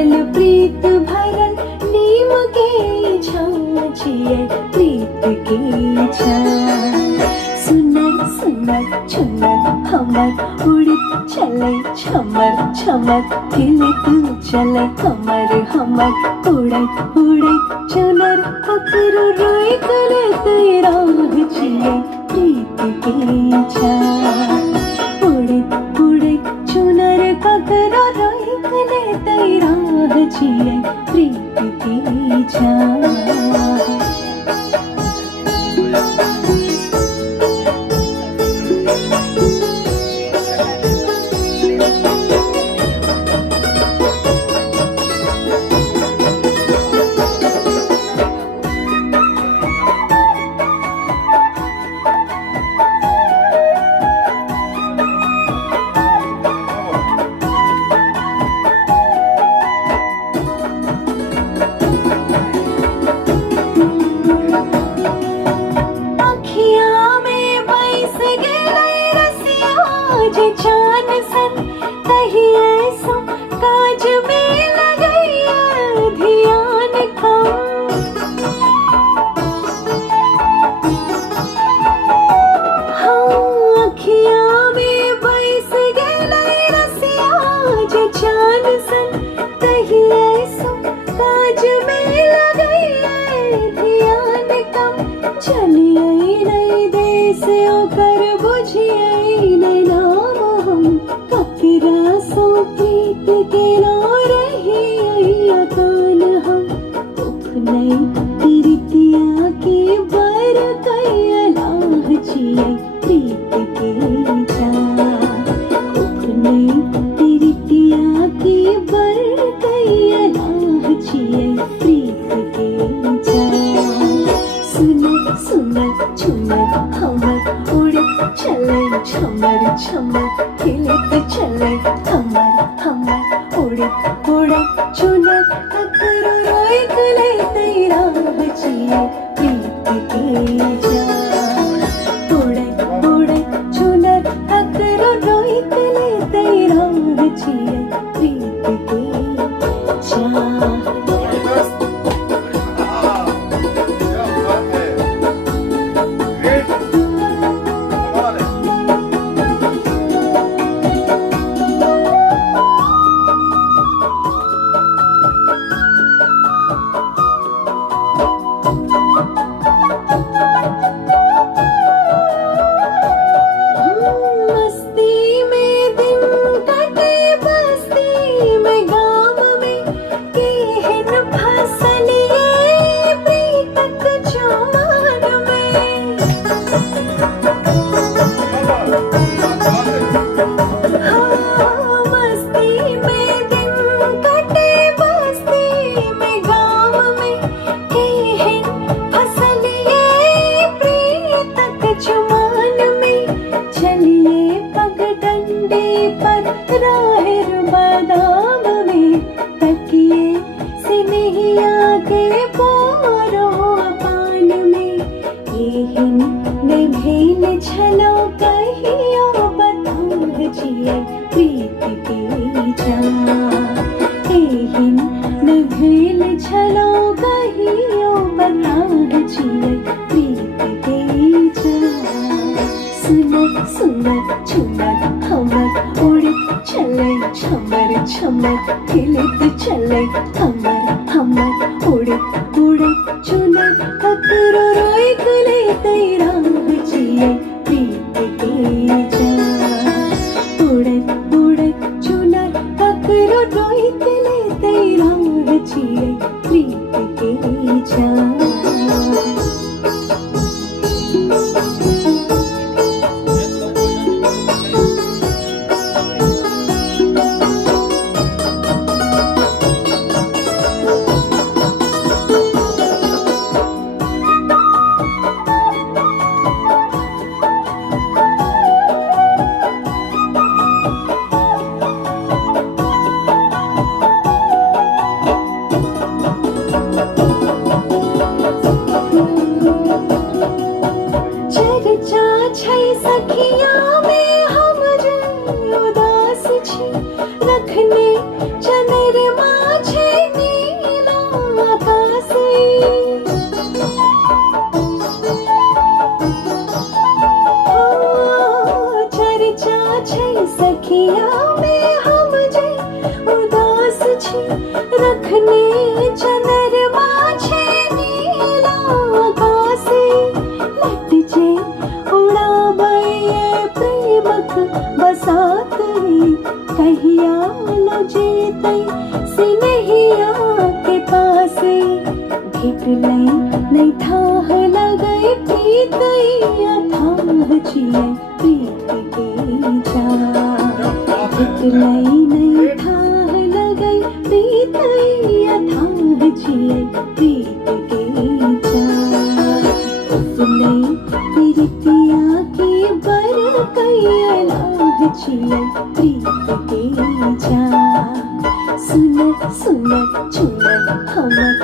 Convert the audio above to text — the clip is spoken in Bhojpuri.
भरल प्रीत भरल नीम के छाँव छियै प्रीत के छाँव। सुनर सुनर छुनर हमर उड़ित चलै छमर छमर खिलैत चलै कमर हमर उड़ैत उड़ैत चुनर ककरो रोकि लेतै राह छियै प्रीत के छाँव। उड़ैत उड़ैत चुनर ककरो रोकि लेतै राह छियै प्रीत के छाँव। जान सन तहिए सो काज में लगैया ध्यान कम। हाँ अखियाँ में बैस गेलै रसिया जे जान सन तहिए सो काज में लगैया ध्यान कम। चलिए नहीं देश ओकर बुझिए नहीं नाम हम ककरा सो प्रीत के नो रही कान हम। उफनै प्रीतिया के बर कैया लाह छियै प्रीत के छाँव। उफनै प्रीतिया के बर कैया लाह छियै प्रीत के छाँव। सुनर सुनर छुनर हमर उड़ैत चलै छमर छमर खिलैत चलै हमर हमर उड़ैत उड़ैत चुनर ककरो रोकि लेतै राह छियै प्रीत के छाँव। उड़ैत उड़ैत चुनर ककरो रोकि लेतै राह छियै प्रीत के छाँव। सुनर छुनर हमर उड़ैत चलै छमर छमर खिलैत चलै हमर हमर उड़ैत उड़ैत चुनर ककरो रोकि लेतै राह छियै प्रीत के छाँव। उड़ैत उड़ैत चुनर ककरो रोकि लेतै राह छियै प्रीत के छाँव। रखने चंद्रमा छे नीला आकाशे लटजे उड़ाबैये प्रेमक बसाते कहिया न जेतै सिनहिया के पासे भेटलै नहीं थाह लगै प्रीतै अथाह छियै प्रीत के जान भेटलै नहीं थाह लगै प्रीतै अथाह छियै प्रीत के जान सुनै प्रीतिया के बर कैलाह छियै प्रीत के जान सुन सुन चुन हमर